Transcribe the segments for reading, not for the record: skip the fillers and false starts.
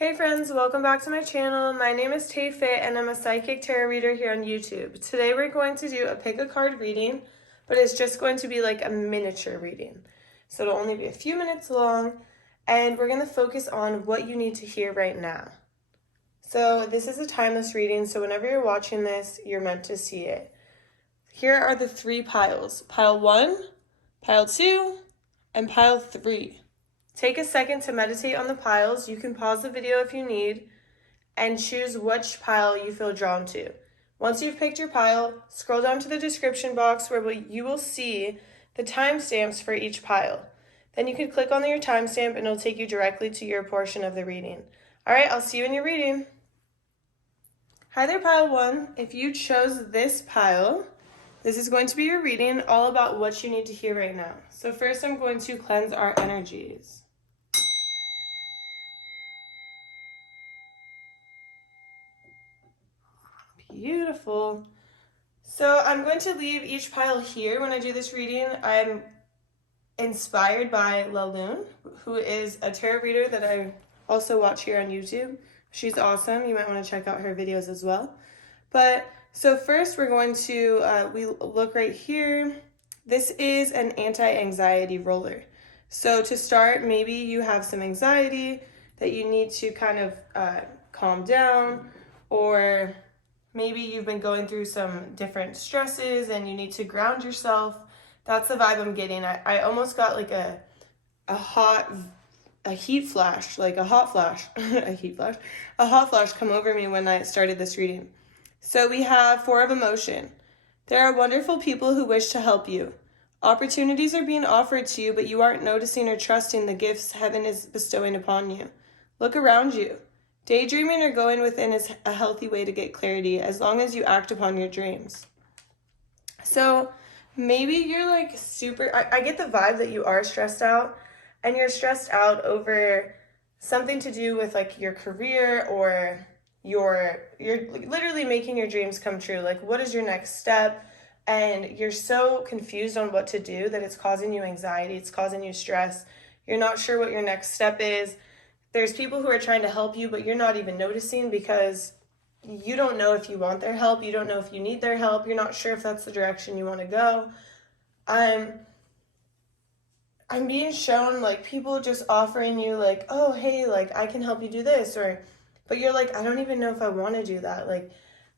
Hey friends, welcome back to my channel. My name is TAYFIT and I'm a psychic tarot reader here on YouTube. Today we're going to do a pick a card reading, but it's just going to be like a miniature reading. So it'll only be a few minutes long and we're going to focus on what you need to hear right now. So this is a timeless reading, so whenever you're watching this, you're meant to see it. Here are the three piles. Pile 1, Pile 2, and Pile 3. Take a second to meditate on the piles. You can pause the video if you need and choose which pile you feel drawn to. Once you've picked your pile, scroll down to the description box where you will see the timestamps for each pile. Then you can click on your timestamp and it'll take you directly to your portion of the reading. All right, I'll see you in your reading. Hi there, Pile 1. If you chose this pile, this is going to be your reading, all about what you need to hear right now. So first I'm going to cleanse our energies. Beautiful. So I'm going to leave each pile here when I do this reading. I'm inspired by La Lune, who is a tarot reader that I also watch here on YouTube. She's awesome. You might want to check out her videos as well. But so first we're going to, we look right here. This is an anti-anxiety roller. So to start, maybe you have some anxiety that you need to kind of calm down, or maybe you've been going through some different stresses and you need to ground yourself. That's the vibe I'm getting. I almost got like a heat flash come over me when I started this reading. So we have 4 of emotion. There are wonderful people who wish to help you. Opportunities are being offered to you, but you aren't noticing or trusting the gifts heaven is bestowing upon you. Look around you. Daydreaming or going within is a healthy way to get clarity as long as you act upon your dreams. So maybe you're like I get the vibe that you are stressed out, and you're stressed out over something to do with like your career, or you're literally making your dreams come true. Like, what is your next step? And you're so confused on what to do that it's causing you anxiety, it's causing you stress. You're not sure what your next step is. There's people who are trying to help you, but you're not even noticing because you don't know if you want their help. You don't know if you need their help. You're not sure if that's the direction you want to go. I'm being shown like people just offering you like, oh, hey, like I can help you do this, but you're like, I don't even know if I want to do that. Like,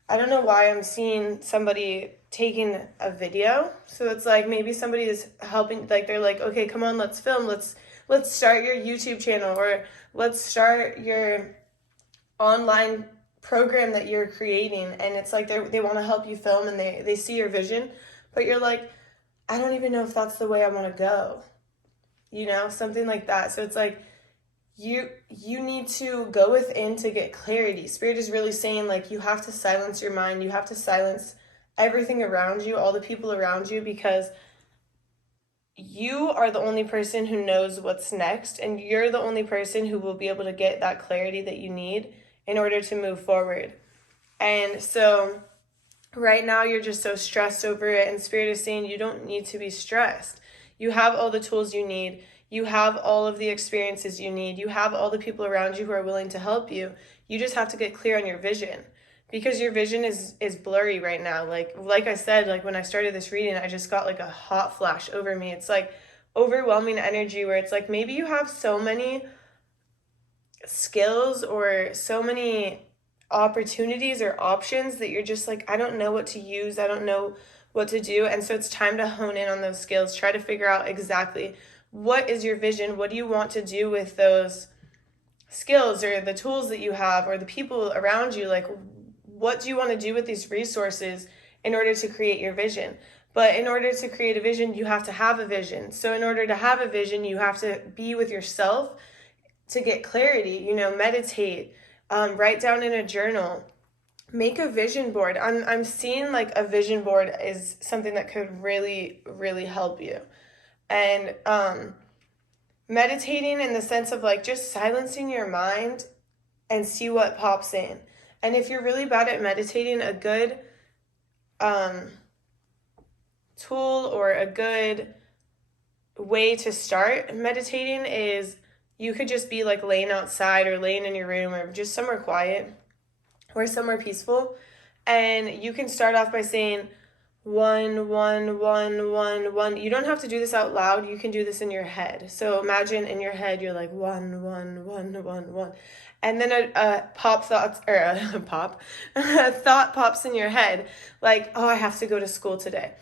I don't know why I'm seeing somebody taking a video. So it's like maybe somebody is helping, like they're like, okay, come on, let's film. Let's start your YouTube channel, or let's start your online program that you're creating. And it's like they want to help you film, and they see your vision, but you're like, I don't even know if that's the way I want to go. You know, something like that. So it's like you need to go within to get clarity. Spirit is really saying like you have to silence your mind. You have to silence everything around you, all the people around you, because you are the only person who knows what's next, and you're the only person who will be able to get that clarity that you need in order to move forward. And so right now you're just so stressed over it, and Spirit is saying you don't need to be stressed. You have all the tools you need. You have all of the experiences you need. You have all the people around you who are willing to help you. You just have to get clear on your vision, because your vision is blurry right now. Like I said, like when I started this reading, I just got like a hot flash over me. It's like overwhelming energy where it's like maybe you have so many skills or so many opportunities or options that you're just like, I don't know what to use. I don't know what to do. And so it's time to hone in on those skills. Try to figure out exactly what is your vision. What do you want to do with those skills or the tools that you have or the people around you? Like, what do you want to do with these resources in order to create your vision? But in order to create a vision, you have to have a vision. So in order to have a vision, you have to be with yourself to get clarity. You know, meditate, write down in a journal, make a vision board. I'm seeing like a vision board is something that could really, really help you. And meditating in the sense of like just silencing your mind and see what pops in. And if you're really bad at meditating, a good tool or a good way to start meditating is you could just be like laying outside or laying in your room or just somewhere quiet or somewhere peaceful. And you can start off by saying 1, 1, 1, 1, 1. You don't have to do this out loud. You can do this in your head. So imagine in your head, you're like 1, 1, 1, 1, 1. And then a thought pops in your head, like, oh, I have to go to school today.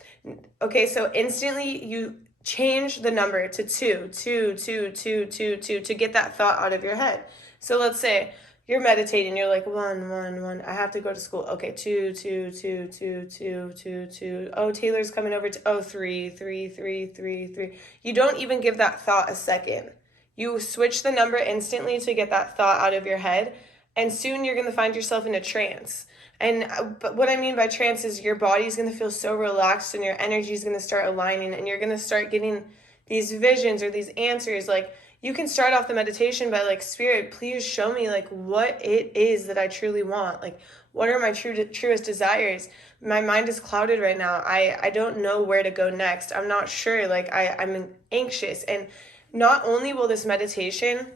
Okay, so instantly you change the number to 2, 2, 2, 2, 2, 2 to get that thought out of your head. So let's say you're meditating, you're like 1, 1, 1, I have to go to school. Okay, 2, 2, 2, 2, 2, 2, 2. Oh, Taylor's coming over to 3, 3, 3, 3, 3. You don't even give that thought a second. You switch the number instantly to get that thought out of your head, and soon you're going to find yourself in a trance. But what I mean by trance is your body's going to feel so relaxed and your energy is going to start aligning, and you're going to start getting these visions or these answers. Like, you can start off the meditation by like, Spirit, please show me like what it is that I truly want. Like, what are my truest desires? My mind is clouded right now. I don't know where to go next. I'm not sure. Like, I'm anxious. And not only will this meditation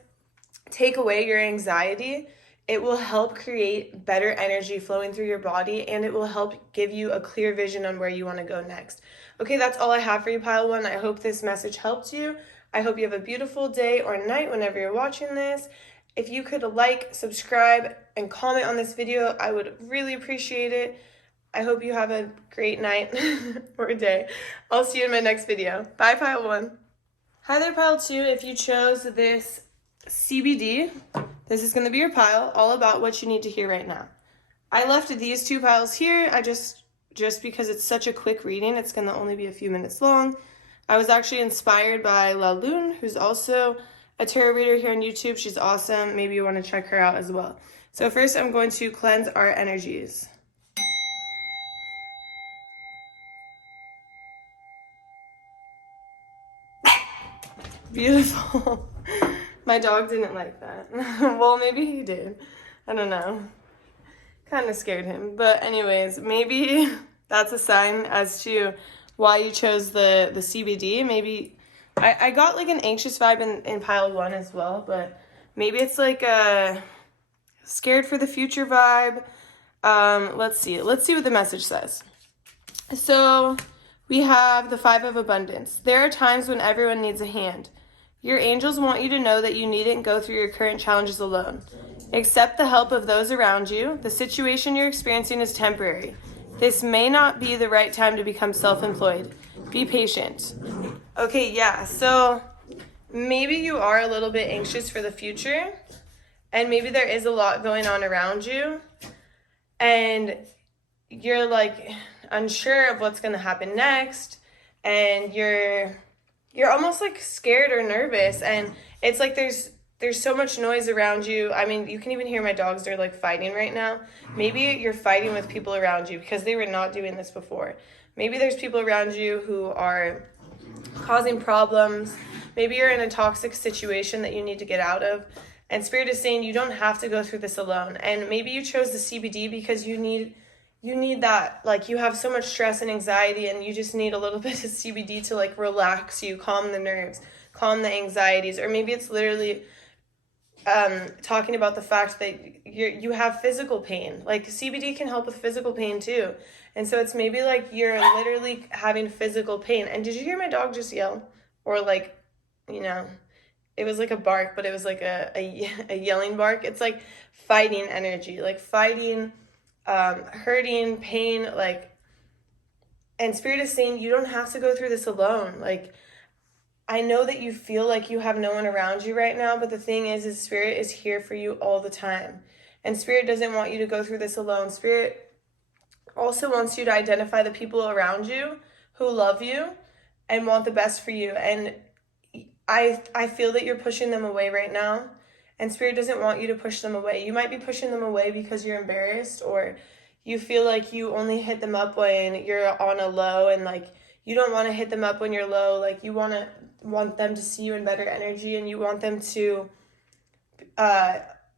take away your anxiety, it will help create better energy flowing through your body, and it will help give you a clear vision on where you want to go next. Okay, that's all I have for you, Pile 1. I hope this message helped you. I hope you have a beautiful day or night whenever you're watching this. If you could like, subscribe, and comment on this video, I would really appreciate it. I hope you have a great night or day. I'll see you in my next video. Bye, Pile 1. Hi there, Pile 2. If you chose this CBD, this is going to be your pile, all about what you need to hear right now. I left these 2 piles here. I just because it's such a quick reading, it's going to only be a few minutes long. I was actually inspired by La Lune, who's also a tarot reader here on YouTube. She's awesome. Maybe you want to check her out as well. So first, I'm going to cleanse our energies. Beautiful. My dog didn't like that. Well, maybe he did. I don't know. Kind of scared him. But anyways, maybe that's a sign as to why you chose the CBD. Maybe I got like an anxious vibe in Pile 1 as well, but maybe it's like a scared for the future vibe. Let's see what the message says. So we have the 5 of Abundance. There are times when everyone needs a hand. Your angels want you to know that you needn't go through your current challenges alone. Accept the help of those around you. The situation you're experiencing is temporary. This may not be the right time to become self-employed. Be patient. Okay, yeah, so maybe you are a little bit anxious for the future, and maybe there is a lot going on around you, and you're like unsure of what's going to happen next, and you're almost like scared or nervous, and it's like there's so much noise around you. I mean, you can even hear my dogs. They're like fighting right now. Maybe you're fighting with people around you because they were not doing this before. Maybe there's people around you who are causing problems. Maybe you're in a toxic situation that you need to get out of. And Spirit is saying you don't have to go through this alone. And maybe you chose the CBD because you need that, like, you have so much stress and anxiety, and you just need a little bit of CBD to like relax you, calm the nerves, calm the anxieties. Or maybe it's literally talking about the fact that you have physical pain. Like, CBD can help with physical pain too. And so it's maybe like you're literally having physical pain. And did you hear my dog just yell? Or like, you know, it was like a bark, but it was like a yelling bark. It's like fighting energy, like fighting, hurting, pain, like, and Spirit is saying you don't have to go through this alone. Like, I know that you feel like you have no one around you right now, but the thing is Spirit is here for you all the time. And Spirit doesn't want you to go through this alone. Spirit also wants you to identify the people around you who love you and want the best for you. And I feel that you're pushing them away right now, and Spirit doesn't want you to push them away. You might be pushing them away because you're embarrassed, or you feel like you only hit them up when you're on a low, and like you don't want to hit them up when you're low. Like, you want them to see you in better energy, and you want them to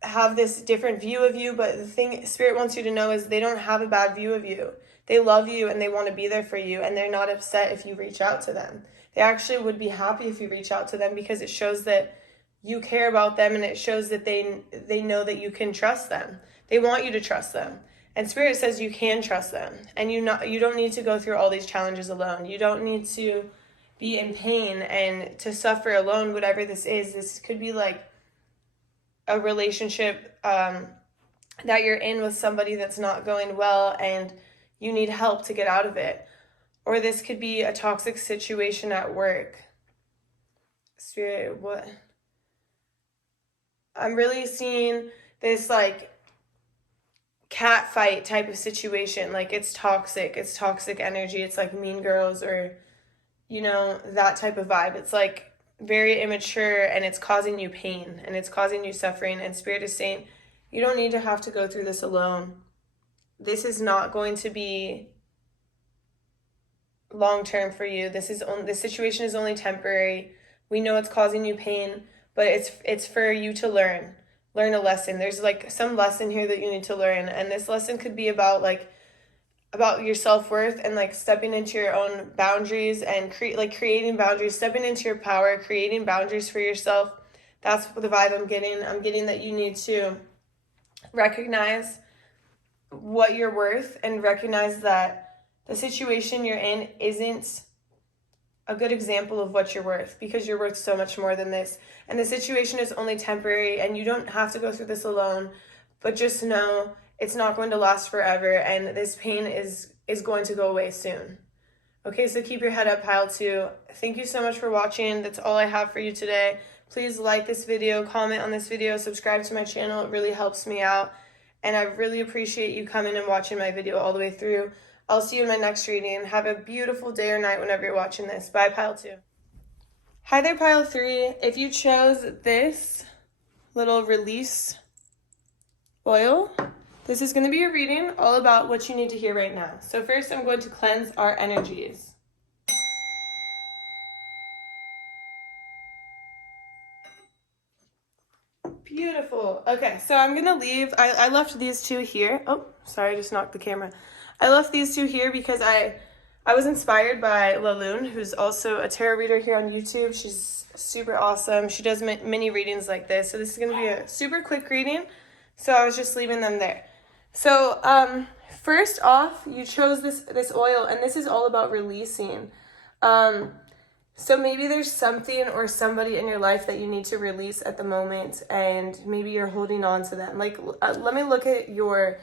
have this different view of you. But the thing Spirit wants you to know is they don't have a bad view of you. They love you and they want to be there for you, and they're not upset if you reach out to them. They actually would be happy if you reach out to them, because it shows that you care about them, and it shows that they know that you can trust them. They want you to trust them. And Spirit says you can trust them, and you don't need to go through all these challenges alone. You don't need to be in pain and to suffer alone, whatever this is. This could be like a relationship that you're in with somebody that's not going well and you need help to get out of it. Or this could be a toxic situation at work. Spirit, what? I'm really seeing this like cat fight type of situation. Like it's toxic energy. It's like Mean Girls, or, you know, that type of vibe. It's like very immature, and it's causing you pain and it's causing you suffering. And Spirit is saying, you don't need to have to go through this alone. This is not going to be long-term for you. This situation is only temporary. We know it's causing you pain, but it's for you to learn a lesson. There's like some lesson here that you need to learn. And this lesson could be about your self-worth, and like stepping into your own boundaries and creating boundaries, stepping into your power, creating boundaries for yourself. That's the vibe I'm getting. I'm getting that you need to recognize what you're worth and recognize that the situation you're in isn't a good example of what you're worth, because you're worth so much more than this. And the situation is only temporary, and you don't have to go through this alone, but just know it's not going to last forever, and this pain is going to go away soon. Okay, so keep your head up, pile 2. Thank you so much for watching. That's all I have for you today. Please like this video, comment on this video, subscribe to my channel. It really helps me out, and I really appreciate you coming and watching my video all the way through. I'll see you in my next reading. Have a beautiful day or night whenever you're watching this. Bye, pile 2. Hi there, pile 3. If you chose this little release oil, this is going to be a reading all about what you need to hear right now. So first, I'm going to cleanse our energies. Beautiful. Okay, so I'm going to leave. I left these 2 here. Oh, sorry, I just knocked the camera. I left these 2 here because I was inspired by Laloon, who's also a tarot reader here on YouTube. She's super awesome. She does mini readings like this. So this is going to be a super quick reading. So I was just leaving them there. So first off, you chose this oil, and this is all about releasing. So maybe there's something or somebody in your life that you need to release at the moment, and maybe you're holding on to them. Like, let me look at your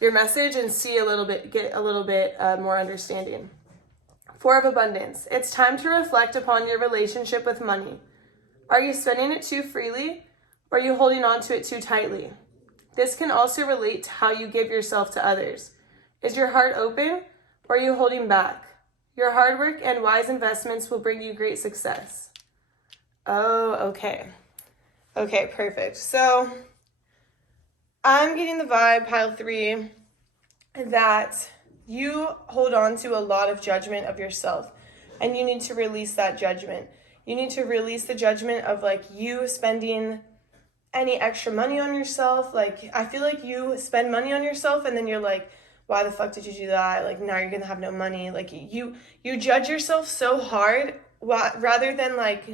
message and see get a little bit more understanding. 4 of Abundance. It's time to reflect upon your relationship with money. Are you spending it too freely, or are you holding on to it too tightly? This can also relate to how you give yourself to others. Is your heart open, or are you holding back? Your hard work and wise investments will bring you great success. Oh, okay. Okay, perfect. So I'm getting the vibe, pile 3, that you hold on to a lot of judgment of yourself, and you need to release that judgment. You need to release the judgment of like you spending any extra money on yourself. Like, I feel like you spend money on yourself, and then you're like, why the fuck did you do that? Like, now you're gonna have no money. Like, you judge yourself so hard, rather than like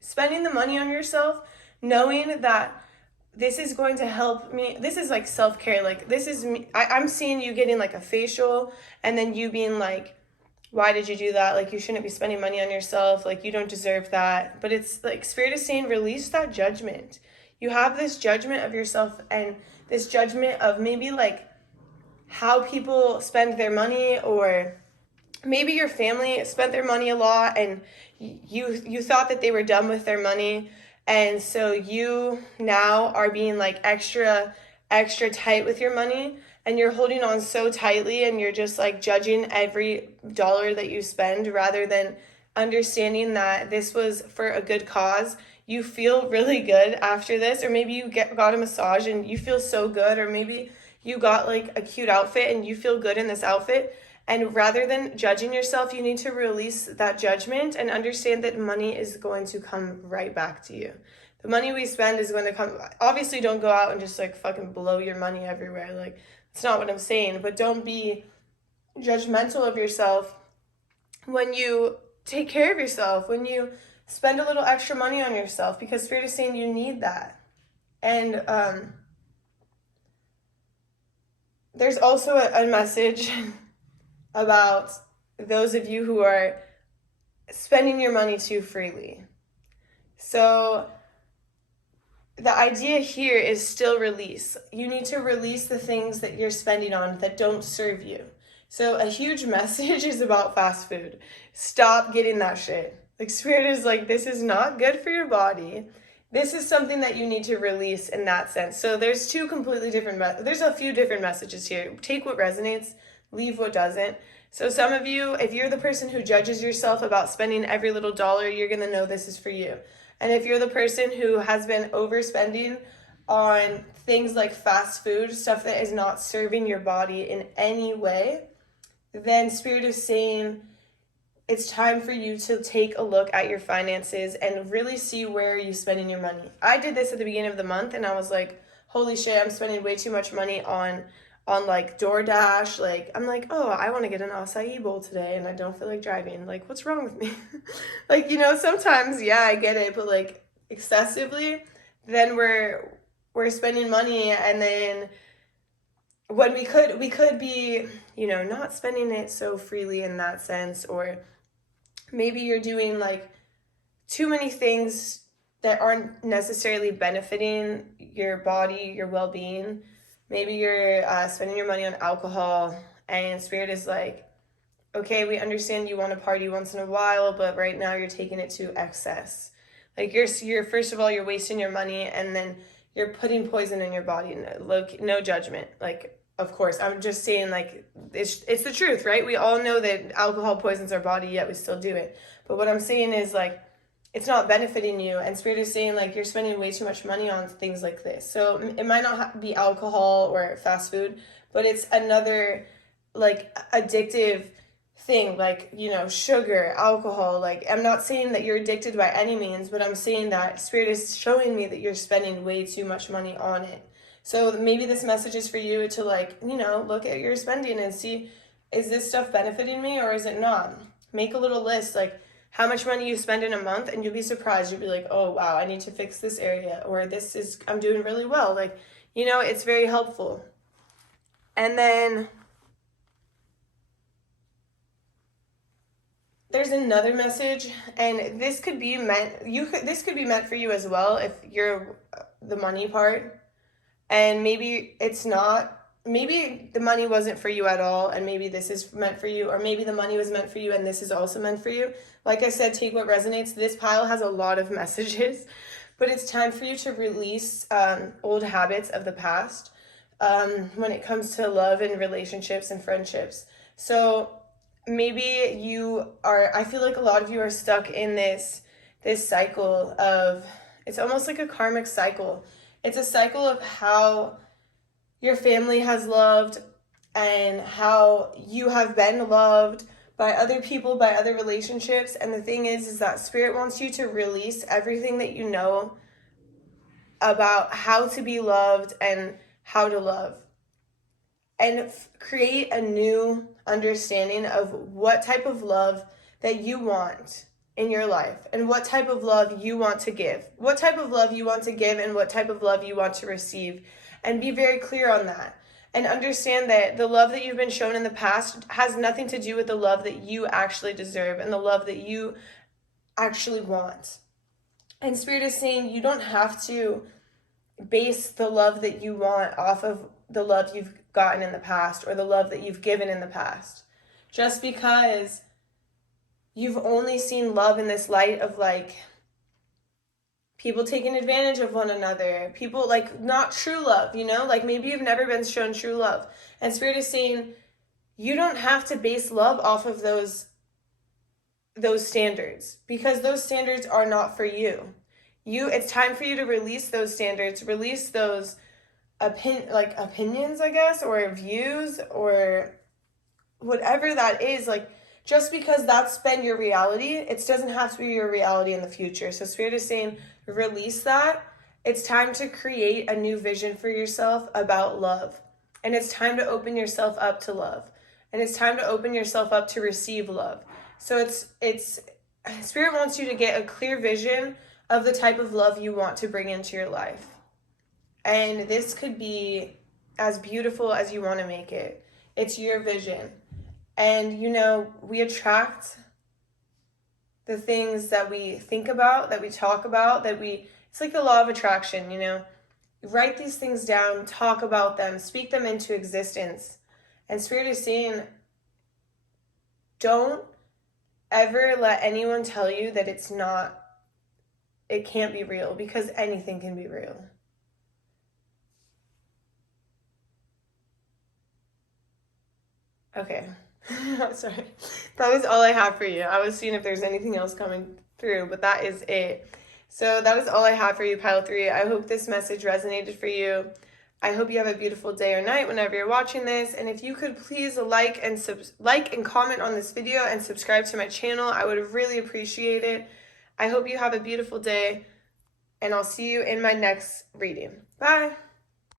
spending the money on yourself, knowing that this is going to help me. This is like self-care. Like, this is me. I'm seeing you getting like a facial, and then you being like, why did you do that? Like, you shouldn't be spending money on yourself. Like, you don't deserve that. But it's like Spirit is saying, release that judgment. You have this judgment of yourself, and this judgment of maybe like how people spend their money, or maybe your family spent their money a lot, and you thought that they were done with their money, and so you now are being like extra tight with your money, and you're holding on so tightly, and you're just like judging every dollar that you spend, rather than understanding that this was for a good cause. You feel really good after this, or maybe you got a massage and you feel so good, or maybe you got like a cute outfit and you feel good in this outfit. And rather than judging yourself, you need to release that judgment and understand that money is going to come right back to you. The money we spend is going to come. Obviously, don't go out and just like fucking blow your money everywhere. Like, that's not what I'm saying. But don't be judgmental of yourself when you take care of yourself, when you spend a little extra money on yourself, because Spirit is saying you need that. And there's also a message about those of you who are spending your money too freely. So the idea here is still release. You need to release the things that you're spending on that don't serve you. So a huge message is about fast food. Stop getting that shit. Like, Spirit is like, this is not good for your body. This is something that you need to release in that sense. So there's two completely different, there's a few different messages here. Take what resonates, leave what doesn't. So some of you, if you're the person who judges yourself about spending every little dollar, you're going to know this is for you. And if you're the person who has been overspending on things like fast food, stuff that is not serving your body in any way, then Spirit is saying it's time for you to take a look at your finances and really see where you're spending your money. I did this at the beginning of the month, and I was like, holy shit, I'm spending way too much money on like DoorDash. Like, I'm like, oh, I want to get an acai bowl today and I don't feel like driving. Like, what's wrong with me? Like, sometimes, yeah, I get it, but like excessively, then we're spending money, and then when we could be, not spending it so freely in that sense. Or maybe you're doing like too many things that aren't necessarily benefiting your body, your well-being. Maybe you're spending your money on alcohol, and Spirit is like, okay, we understand you want to party once in a while, but right now you're taking it to excess. Like, you're first of all, you're wasting your money, and then you're putting poison in your body. No judgment. Like, of course, I'm just saying, like, it's the truth, right? We all know that alcohol poisons our body, yet we still do it. But what I'm saying is, like, it's not benefiting you, and Spirit is saying, like, you're spending way too much money on things like this. So it might not be alcohol or fast food, but it's another, like, addictive thing, like, sugar, alcohol. Like, I'm not saying that you're addicted by any means, but I'm saying that Spirit is showing me that you're spending way too much money on it. So maybe this message is for you to, like, look at your spending and see, is this stuff benefiting me or is it not? Make a little list, like, how much money you spend in a month, and you'll be surprised. You'll be like, oh, wow, I need to fix this area, or I'm doing really well. Like, it's very helpful. And then there's another message, and this could be meant for you as well if you're the money part. And maybe it's not. Maybe the money wasn't for you at all, and maybe this is meant for you, or maybe the money was meant for you and this is also meant for you. Like I said, take what resonates. This pile has a lot of messages, but it's time for you to release old habits of the past when it comes to love and relationships and friendships. So maybe I feel like a lot of you are stuck in this cycle of, it's almost like a karmic cycle. It's a cycle of how your family has loved and how you have been loved by other people, by other relationships. And the thing is that Spirit wants you to release everything that you know about how to be loved and how to love, and create a new understanding of what type of love that you want in your life, and what type of love you want to give, and what type of love you want to receive. And be very clear on that. And understand that the love that you've been shown in the past has nothing to do with the love that you actually deserve and the love that you actually want. And Spirit is saying you don't have to base the love that you want off of the love you've gotten in the past or the love that you've given in the past. Just because you've only seen love in this light of, like, people taking advantage of one another, people, like, not true love, like, maybe you've never been shown true love. And Spirit is saying you don't have to base love off of those standards, because those standards are not for you. It's time for you to release those standards, release those opinions, I guess, or views, or whatever that is. Like, just because that's been your reality, it doesn't have to be your reality in the future. So Spirit is saying, release that. It's time to create a new vision for yourself about love. And it's time to open yourself up to love. And it's time to open yourself up to receive love. So it's Spirit wants you to get a clear vision of the type of love you want to bring into your life. And this could be as beautiful as you want to make it. It's your vision. And, you know, we attract the things that we think about, that we talk about, it's like the law of attraction, you know. Write these things down, talk about them, speak them into existence. And Spirit is saying, don't ever let anyone tell you that it can't be real, because anything can be real. Okay. Sorry. That was all I have for you. I was seeing if there's anything else coming through, but that is it. So that is all I have for you, Pile 3. I hope this message resonated for you. I hope you have a beautiful day or night whenever you're watching this. And if you could please like and comment on this video and subscribe to my channel, I would really appreciate it. I hope you have a beautiful day, and I'll see you in my next reading. Bye.